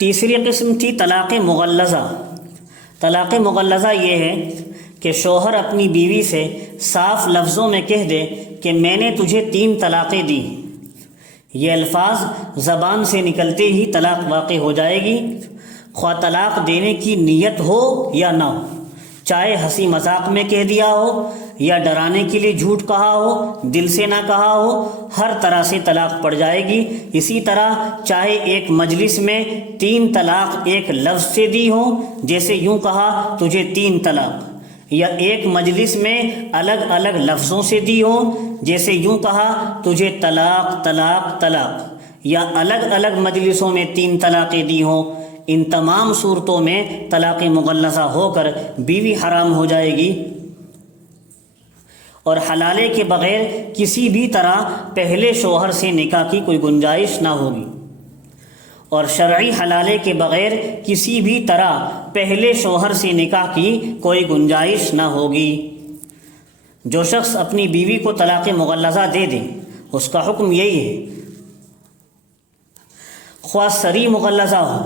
تیسری قسم تھی طلاق مغلظہ۔ طلاق مغلظہ یہ ہے کہ شوہر اپنی بیوی سے صاف لفظوں میں کہہ دے کہ میں نے تجھے 3 طلاقیں دی۔ یہ الفاظ زبان سے نکلتے ہی طلاق واقع ہو جائے گی، خواہ طلاق دینے کی نیت ہو یا نہ ہو، چاہے ہنسی مذاق میں کہہ دیا ہو یا ڈرانے کے لیے جھوٹ کہا ہو، دل سے نہ کہا ہو، ہر طرح سے طلاق پڑ جائے گی۔ اسی طرح چاہے ایک مجلس میں 3 طلاق ایک لفظ سے دی ہوں، جیسے یوں کہا تجھے 3 طلاق، یا ایک مجلس میں الگ الگ لفظوں سے دی ہوں، جیسے یوں کہا تجھے طلاق طلاق طلاق، یا الگ الگ مجلسوں میں 3 طلاقیں دی ہوں، ان تمام صورتوں میں طلاق مغلظہ ہو کر بیوی حرام ہو جائے گی، اور حلالے کے بغیر کسی بھی طرح پہلے شوہر سے نکاح کی کوئی گنجائش نہ ہوگی، اور شرعی حلالے کے بغیر کسی بھی طرح پہلے شوہر سے نکاح کی کوئی گنجائش نہ ہوگی۔ جو شخص اپنی بیوی کو طلاق مغلظہ دے دے اس کا حکم یہی ہے، خواہ صریح مغلظہ ہو،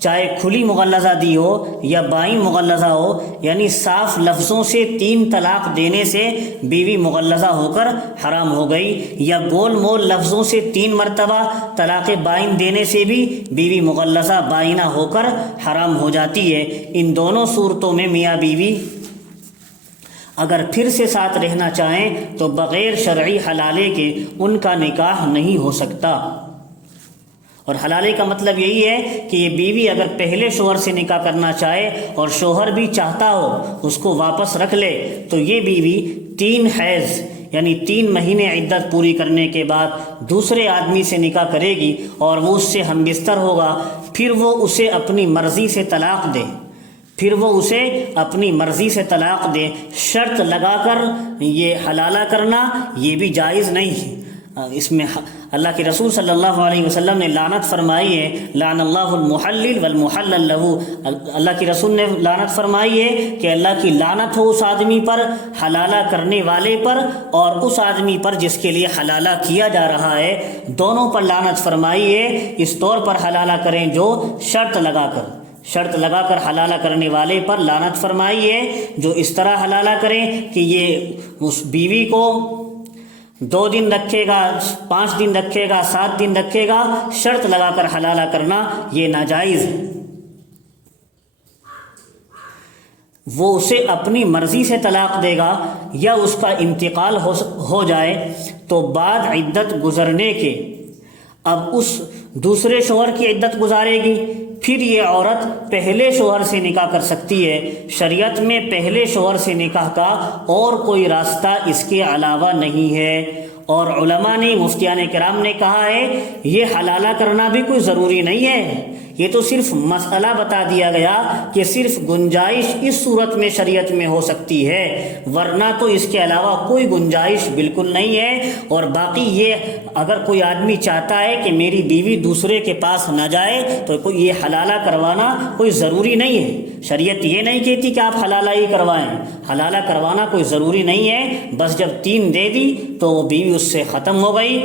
چاہے کھلی مغلظہ دی ہو یا بائیں مغلظہ ہو، یعنی صاف لفظوں سے 3 طلاق دینے سے بیوی مغلظہ ہو کر حرام ہو گئی، یا گول مول لفظوں سے 3 مرتبہ طلاق بائن دینے سے بھی بیوی مغلظہ بائنہ ہو کر حرام ہو جاتی ہے۔ ان دونوں صورتوں میں میاں بیوی اگر پھر سے ساتھ رہنا چاہیں تو بغیر شرعی حلالے کے ان کا نکاح نہیں ہو سکتا، اور حلالے کا مطلب یہی ہے کہ یہ بیوی اگر پہلے شوہر سے نکاح کرنا چاہے اور شوہر بھی چاہتا ہو اس کو واپس رکھ لے، تو یہ بیوی 3 حیض یعنی 3 مہینے عدت پوری کرنے کے بعد دوسرے آدمی سے نکاح کرے گی اور وہ اس سے ہم بستر ہوگا، پھر وہ اسے اپنی مرضی سے طلاق دے، شرط لگا کر یہ حلالہ کرنا یہ بھی جائز نہیں ہے۔ اس میں اللہ کے رسول صلی اللہ علیہ وسلم نے لعنت فرمائی ہے، لعن اللہ المحلل والمحلل له، اللہ کے رسول نے لعنت فرمائی ہے کہ اللہ کی لعنت ہو اس آدمی پر، حلالہ کرنے والے پر اور اس آدمی پر جس کے لیے حلالہ کیا جا رہا ہے، دونوں پر لعنت فرمائی ہے۔ اس طور پر حلالہ کریں جو شرط لگا کر حلالہ کرنے والے پر لعنت فرمائی ہے، جو اس طرح حلالہ کریں کہ یہ اس بیوی کو 2 دن رکھے گا، 5 دن رکھے گا، 7 دن رکھے گا، شرط لگا کر حلالہ کرنا یہ ناجائز ہے۔ وہ اسے اپنی مرضی سے طلاق دے گا یا اس کا انتقال ہو جائے تو بعد عدت گزرنے کے اب اس دوسرے شوہر کی عدت گزارے گی، پھر یہ عورت پہلے شوہر سے نکاح کر سکتی ہے۔ شریعت میں پہلے شوہر سے نکاح کا اور کوئی راستہ اس کے علاوہ نہیں ہے، اور علماء نے، مفتیان کرام نے کہا ہے یہ حلالہ کرنا بھی کوئی ضروری نہیں ہے، یہ تو صرف مسئلہ بتا دیا گیا کہ صرف گنجائش اس صورت میں شریعت میں ہو سکتی ہے، ورنہ تو اس کے علاوہ کوئی گنجائش بالکل نہیں ہے۔ اور باقی یہ اگر کوئی آدمی چاہتا ہے کہ میری بیوی دوسرے کے پاس نہ جائے تو کوئی یہ حلالہ کروانا کوئی ضروری نہیں ہے، شریعت یہ نہیں کہتی کہ آپ حلالہ ہی کروائیں، حلالہ کروانا کوئی ضروری نہیں ہے، بس جب 3 دے دی تو وہ بیوی اس سے ختم ہو گئی۔